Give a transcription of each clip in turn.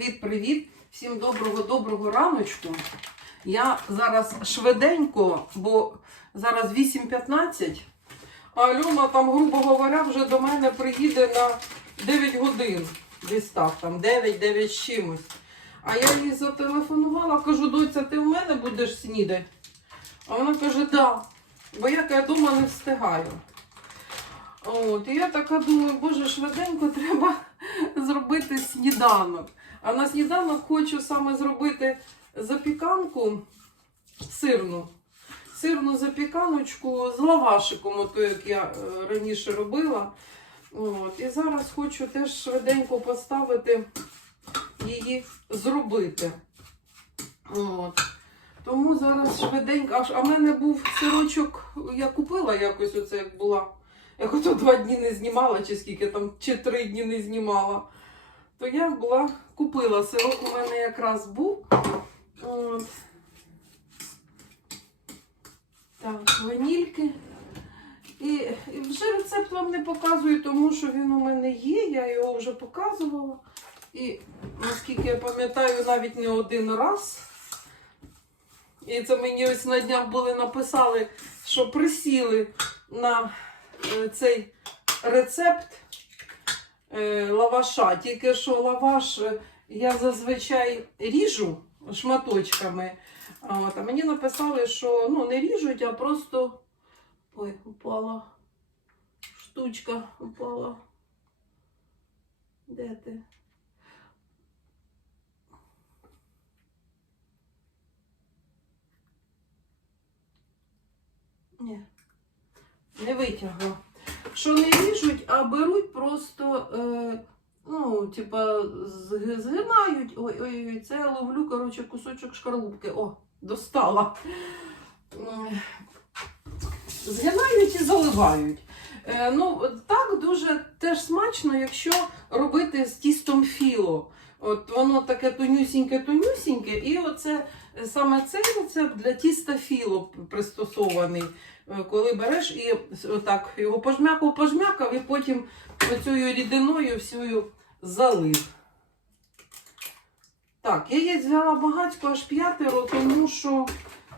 Привіт-привіт! Всім доброго-доброго раночку. Я зараз швиденько, бо зараз 8.15, а Альона там, грубо говоря, вже до мене приїде на 9 годин. Десь так, там 9-9 з чимось. А я їй зателефонувала, кажу, доця, ти в мене будеш снідати? А вона каже, да. Бо як я каже, дома не встигаю. От, і я така думаю, боже, швиденько треба зробити сніданок. А на сніданок хочу саме зробити запіканку сирну. Сирну запіканочку з лавашиком, ото як я е, раніше робила. От, і зараз хочу теж швиденько поставити її зробити. От. Тому зараз швиденько. Аж, а в мене був сирочок, я купила якось оце як була. Як ото два дні не знімала, чи скільки там, чи три дні не знімала. То я була, купила сирок, у мене якраз був. От. Так, ванільки. І, і вже рецепт вам не показую, тому що він у мене є, я його вже показувала. І наскільки я пам'ятаю, навіть не один раз. І це мені ось на днях були написали, що присіли на е, цей рецепт лаваша. Тільки що лаваш е, я зазвичай ріжу шматочками. От, а мені написали, що ну, не ріжуть, а просто. Ой, упала. Штучка упала. Де ти? Ні, не витягла. Що не ріжуть, а беруть просто, е, ну, типа, згинають. Ой, ой, ой, це я ловлю, коротше, кусочок шкарлупки. О, достала. Згинають і заливають. Е, ну, так дуже теж смачно, якщо робити з тістом філо. От воно таке тонюсіньке-тонюсіньке, і оце е, саме цей рецепт для тіста філо пристосований. Е, Коли береш і отак його пожмякав, пожмякав, і потім оцією рідиною всю залив. Так, яєць взяла багатько, аж п'ятеро, тому що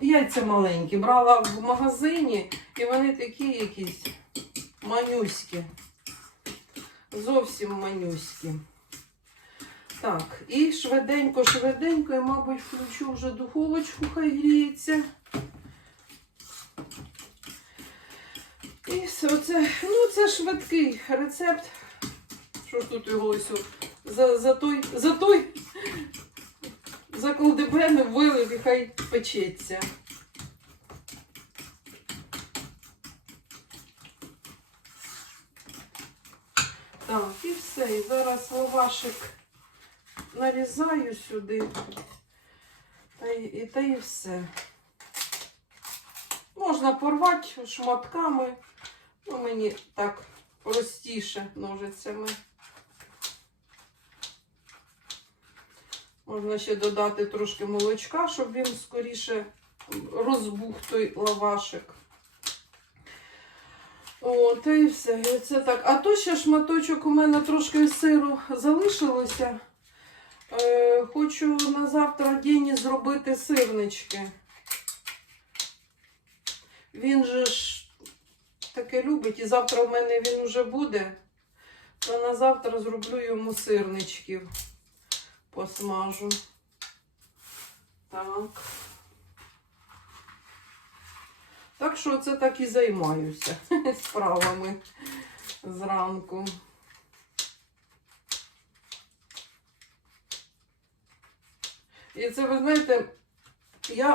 яйця маленькі. Брала в магазині, і вони такі якісь манюські. Зовсім манюські. Так, і швиденько, швиденько, я, мабуть, включу вже духовочку, хай гріється. І оце, ну це швидкий рецепт. Що ж тут його ось за, за той, за той, за колдебени вилив і хай печеться. Так, і все. І зараз лавашик нарізаю сюди. Та й, і та і все. Можна порвати шматками. Ну, мені так простіше ножицями. Можна ще додати трошки молочка, щоб він скоріше розбух той лавашик. О, та і все. І оце так. А то ще шматочок у мене трошки сиру залишилося. Е, хочу на завтра день зробити сирнички. Він же ж таке любить, і завтра в мене він уже буде. То на завтра зроблю йому сирничків. Посмажу. Так. Так що це так і займаюся справами зранку. І це, ви знаєте, я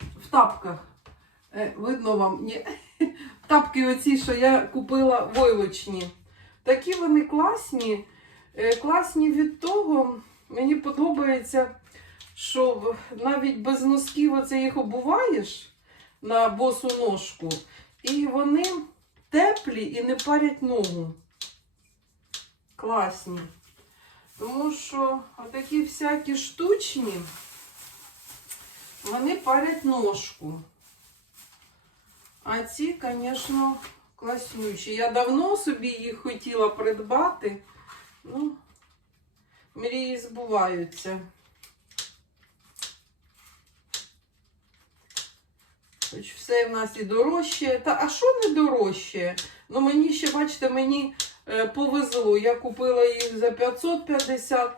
в тапках. Е, Видно вам, ні. Тапки оці, що я купила войлочні. Такі вони класні. Е, Класні від того, мені подобається, що навіть без носків оце їх обуваєш на босу ножку, і вони теплі і не парять ногу. Класні. Тому що такі всякі штучні, вони парять ножку. А ці, звісно, класнючі. Я давно собі їх хотіла придбати. Ну, мрії збуваються. Все в нас і дорожче. Та а що не дорожче? Ну мені ще, бачите, мені е, повезло. Я купила їх за 550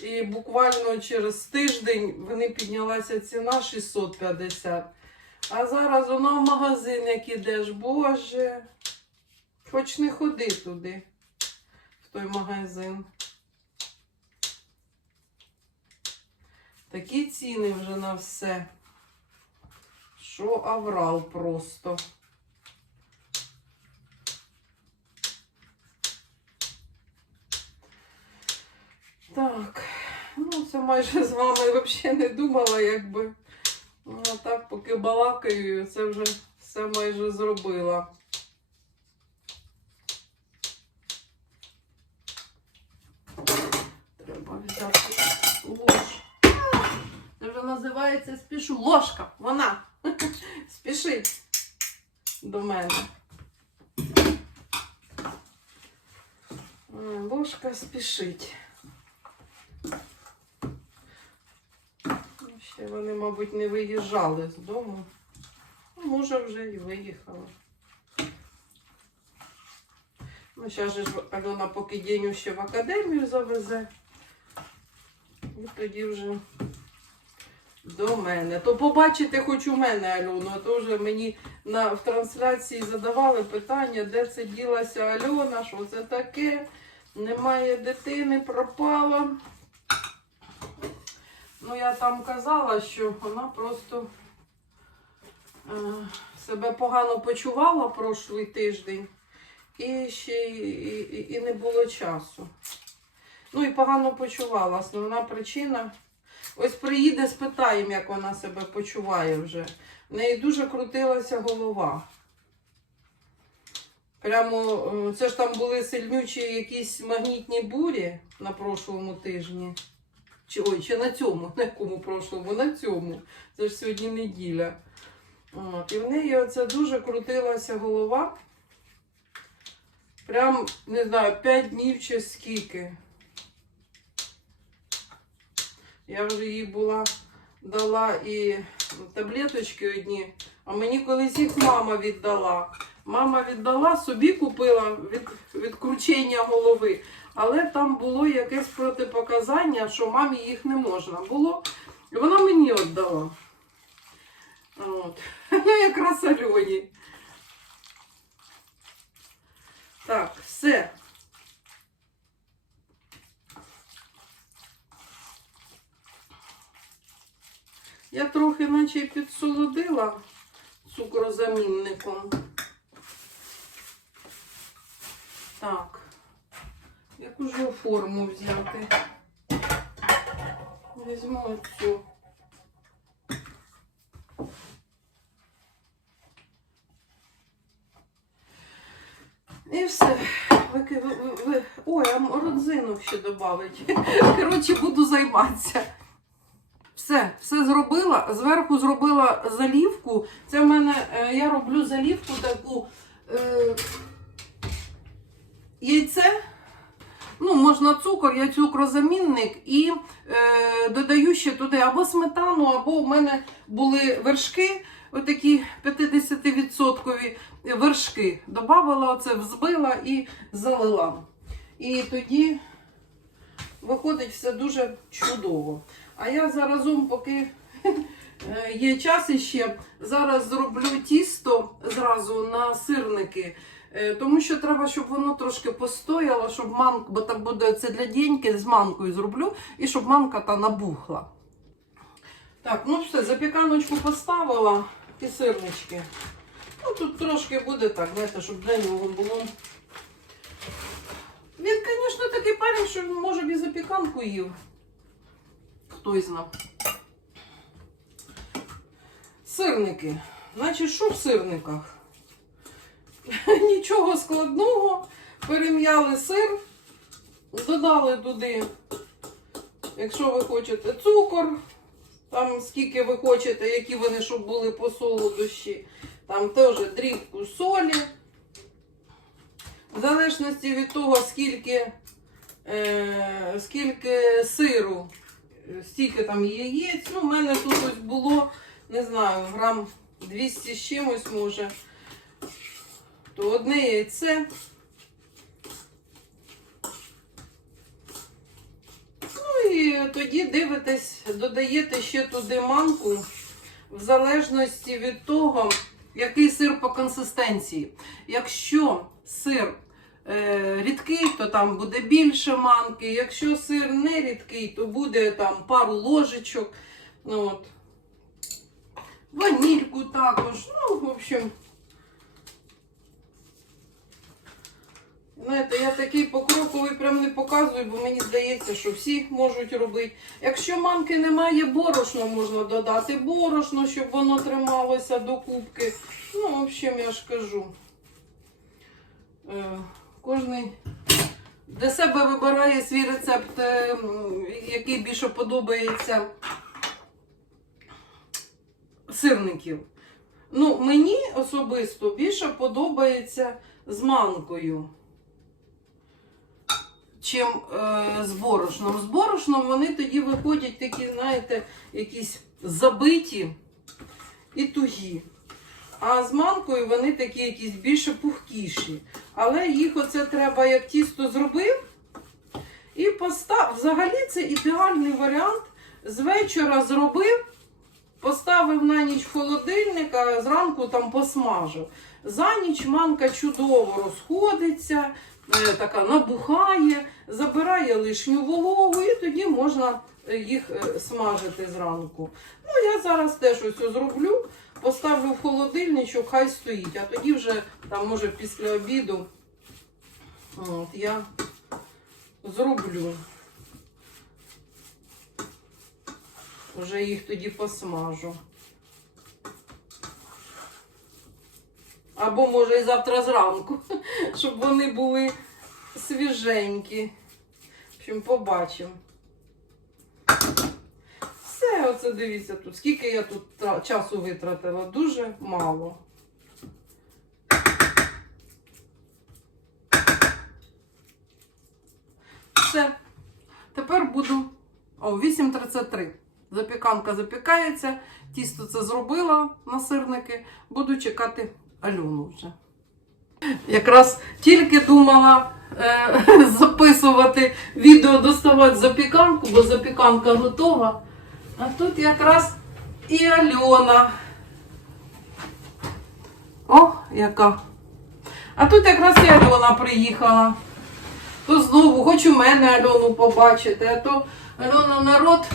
і буквально через тиждень вони піднялася ціна 650. А зараз воно в магазин, як ідеш, боже. Хоч не ходи туди, в той магазин. Такі ціни вже на все. Що аврал просто. Так, ну це майже з вами взагалі не думала, якби. Ну, а так, поки балакаю, це вже все майже зробила. Треба взяти ложку. Це вже називається спішу. Ложка, вона до мене. А, Ложка спішить. Ну, Ще вони, мабуть, не виїжджали з дому. Ну, може, вже і виїхали. Ну, зараз же Альона поки Деню ще в академію завезе. І тоді вже до мене. То побачите хоч у мене Альону, а то вже мені на, в трансляції задавали питання, де це ділася Альона, що це таке, немає дитини, пропала. Ну, я там казала, що вона просто е, себе погано почувала прошлий тиждень і ще й, і, і не було часу. Ну і погано почувала. Основна причина. Ось приїде, спитаємо, як вона себе почуває вже. В неї дуже крутилася голова. Прямо, е, це ж там були сильнючі якісь магнітні бурі на прошлому тижні. Чи, ой, чи на цьому, на якому прошлому, на цьому. Це ж сьогодні неділя. От, і в неї оце дуже крутилася голова. Прям, не знаю, 5 днів чи скільки. Я вже їй була дала і таблеточки одні, а мені колись їх мама віддала. Мама віддала, собі купила від, від голови, але там було якесь протипоказання, що мамі їх не можна було. І вона мені віддала. От. Я якраз Альоні. Так, все. Я трохи наче підсолодила цукрозамінником. Так, яку ж форму взяти? Візьму цю. І все. Ой, а родзинок ще додати. Коротше, буду займатися. Все, все зробила. Зверху зробила залівку. Це в мене, е, я роблю залівку таку е, яйце. Ну, можна цукор, я цукрозамінник і е, додаю ще туди або сметану, або в мене були вершки, отакі 50% вершки. Добавила оце, взбила і залила. І тоді виходить все дуже чудово. А я заразом, поки е, є час іще, зараз зроблю тісто зразу на сирники. Е, Тому що треба, щоб воно трошки постояло, щоб манка, бо там буде це для діньки, з манкою зроблю, і щоб манка та набухла. Так, ну все, запіканочку поставила і сирнички. Ну, тут трошки буде так, знаєте, щоб для нього було. Він, звісно, такий парень, що він може б і запіканку їв. Хтось знав. Сирники. Значить, що в сирниках? Нічого складного. Перем'яли сир, додали туди, якщо ви хочете, цукор, там скільки ви хочете, які вони, щоб були по солодощі. Там теж дрібку солі. В залежності від того, скільки е, скільки сиру, стільки там яєць. Ну, в мене тут ось було, не знаю, грам 200 з чимось може. То одне яйце. Ну і тоді дивитесь, додаєте ще туди манку в залежності від того, який сир по консистенції. Якщо сир е, рідкий, то там буде більше манки. Якщо сир не рідкий, то буде там пару ложечок. Ну, от. Ванільку також. Ну, в общем. Знаєте, я такий покроковий прям не показую, бо мені здається, що всі можуть робити. Якщо манки немає, борошно можна додати. Борошно, щоб воно трималося до кубки. Ну, в общем, я ж кажу. Кожний для себе вибирає свій рецепт, е, який більше подобається сирників. Ну, мені особисто більше подобається з манкою, чим е, з борошном. З борошном вони тоді виходять такі, знаєте, якісь забиті і тугі. А з манкою вони такі якісь більше пухкіші. Але їх оце треба як тісто зробив. І постав. Взагалі це ідеальний варіант. З вечора зробив, поставив на ніч в холодильник, а зранку там посмажив. За ніч манка чудово розходиться, е, така набухає, забирає лишню вологу, і тоді можна е, їх е, смажити зранку. Ну, я зараз теж ось зроблю, поставлю в холодильничок, хай стоїть, а тоді вже там, може, після обіду от, я зроблю. Вже їх тоді посмажу. Або може і завтра зранку, щоб вони були свіженькі. В общем, побачимо. Оце дивіться тут. Скільки я тут часу витратила? Дуже мало. Все. Тепер буду. О, 8.33. Запіканка запікається. Тісто це зробила на сирники. Буду чекати Альону вже. Якраз тільки думала е, записувати відео, доставати запіканку, бо запіканка готова. А тут якраз і Альона. О, яка. А тут якраз і Альона приїхала. То знову хоч у мене Альону побачити, а то Альона народ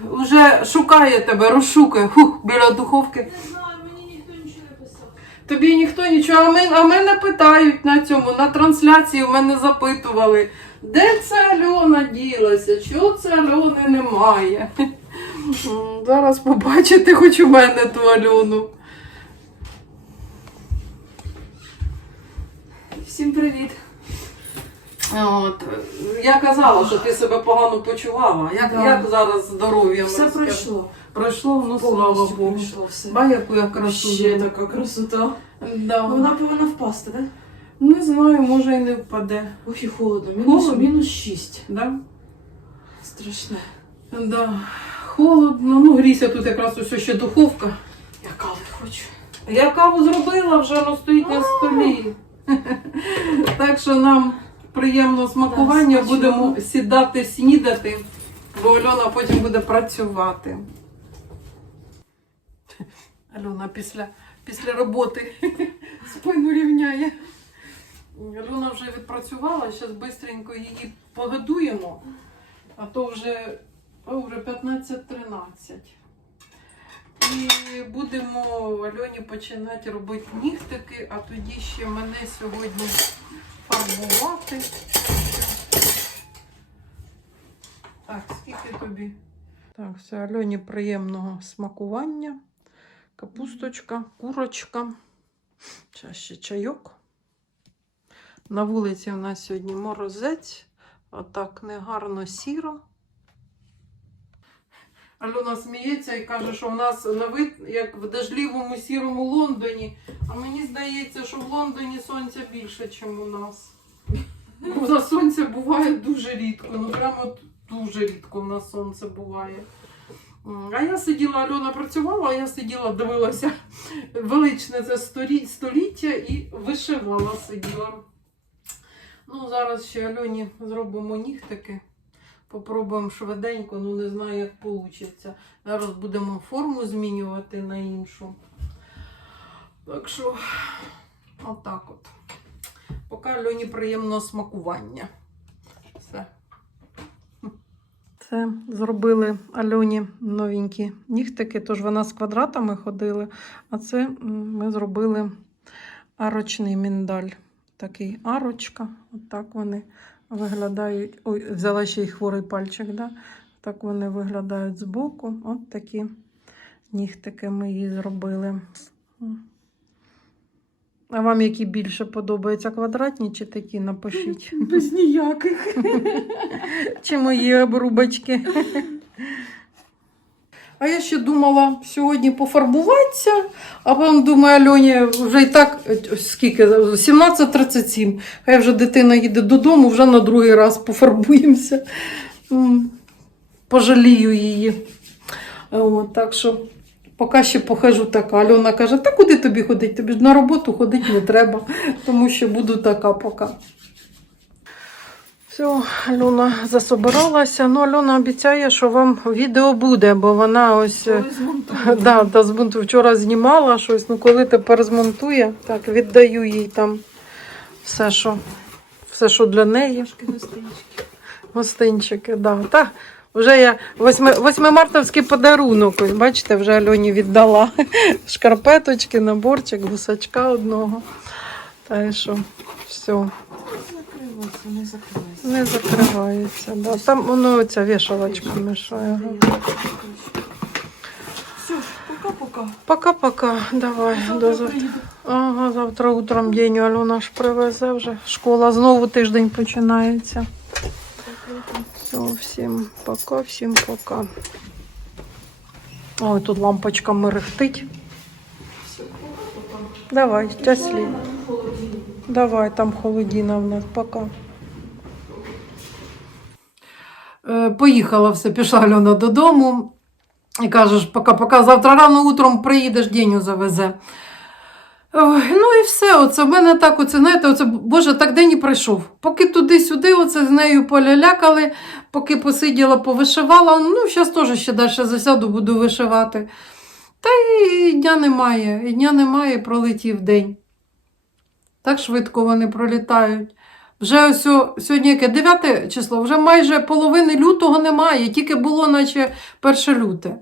вже шукає тебе, розшукає Хух, біля духовки. Не знаю, мені ніхто нічого не писав. Тобі ніхто нічого, а, мен- а мене питають на цьому, на трансляції в мене запитували, де це Альона ділася, чого це Альони немає. Зараз побачите хоч у мене ту Альону. Всім привіт. От, я казала, що ти себе погано почувала. Як, Да. як зараз здоров'я? Все пройшло. Пройшло, ну слава Повністю Богу. пройшло все. Ба, яку я красу. Ще така красота. Да. Ну, Вона повинна впасти, так? Не знаю, може і не впаде. Ох і холодно. Мінус, Холодно? мінус 6. Да? Страшне. Да. Холодно. Ну, грійся тут якраз ось ще духовка. Я кави хочу. Я каву зробила, вже воно стоїть на столі. Так що нам приємного смакування, Да, смачного. будемо сідати, снідати, бо Альона потім буде працювати. Альона після, після роботи спину рівняє. Альона вже відпрацювала, зараз швидко її погодуємо, а то вже, вже 15-13. І будемо Альоні починати робити нігтики, а тоді ще мене сьогодні фарбувати. Так, скільки тобі? Так, все, Альоні приємного смакування. Капусточка, курочка. Зараз ще чайок. На вулиці у нас сьогодні морозець. Отак негарно сіро. Альона сміється і каже, що в нас на вид, як в дождливому сірому Лондоні. А мені здається, що в Лондоні сонця більше, ніж у нас. У нас сонце буває дуже рідко. Ну прямо дуже рідко в нас сонце буває. А я сиділа, Альона працювала, а я сиділа, дивилася величне це століття і вишивала сиділа. Ну, зараз ще Альоні зробимо нігтики. Попробуємо швиденько, ну не знаю, як вийде. Зараз будемо форму змінювати на іншу. Так що, отак от. Поки Альоні приємного смакування. Все. Це зробили Альоні новенькі нігтики, тож вона з квадратами ходила, а це ми зробили арочний міндаль. Такий арочка. Отак вони виглядають. Ой, взяла ще й хворий пальчик, да? так вони виглядають збоку. От такі нігтики ми їй зробили. А вам які більше подобаються квадратні чи такі? Напишіть. Без ніяких. Чи мої обрубочки. А я ще думала сьогодні пофарбуватися, а потім думаю, Альоні вже і так скільки? 17.37. Хай вже дитина їде додому, вже на другий раз пофарбуємося. Пожалію її. От, так що поки ще похожу така. Альона каже, та куди тобі ходити? Тобі ж на роботу ходити не треба, тому що буду така поки. Все, Альона засобиралася. Ну, Альона обіцяє, що вам відео буде, бо вона ось. е, Да, да, змонтую. Вчора знімала щось, ну коли тепер змонтує, так, віддаю їй там все, що, все, що для неї. Гостинчики. Гостинчики, да. Та, вже я восьми, восьмимартовський подарунок, ось, бачите, вже Альоні віддала шкарпеточки, наборчик, гусачка одного. Та й що, все. Не закривається. Не закривається. Да. Там воно ця вішалочка мішає. Все, пока-пока. Пока-пока. Давай. До Завтра завтра. приїду. Ага, завтра утром день Альона ж привезе вже. Школа знову тиждень починається. Все, всім пока, всім пока. Ой, тут лампочка мерехтить. Давай, щасливо. Давай, там холодіна в нас, пока. Е, Поїхала все, пішла Альона додому. І кажеш, пока-пока, завтра рано утром приїдеш, Деню завезе. Ой, ну і все, оце в мене так, оце, знаєте, оце, Боже, так день і пройшов. Поки туди-сюди, оце з нею полялякали, поки посиділа, повишивала. Ну, зараз теж ще далі засяду, буду вишивати. Та і дня немає, і дня немає, пролетів день. Так швидко вони пролітають. Вже ось сьогодні яке 9 число, вже майже половини лютого немає, тільки було, наче 1 люте.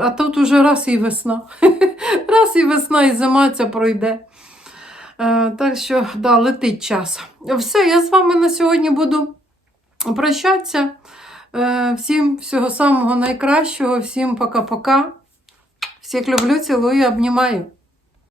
А тут уже раз і весна. Раз і весна, і зима ця пройде. Е, Так що, да, летить час. Все, я з вами на сьогодні буду прощатися. Е, Всім всього самого найкращого, всім пока-пока. Всіх люблю, цілую, обнімаю.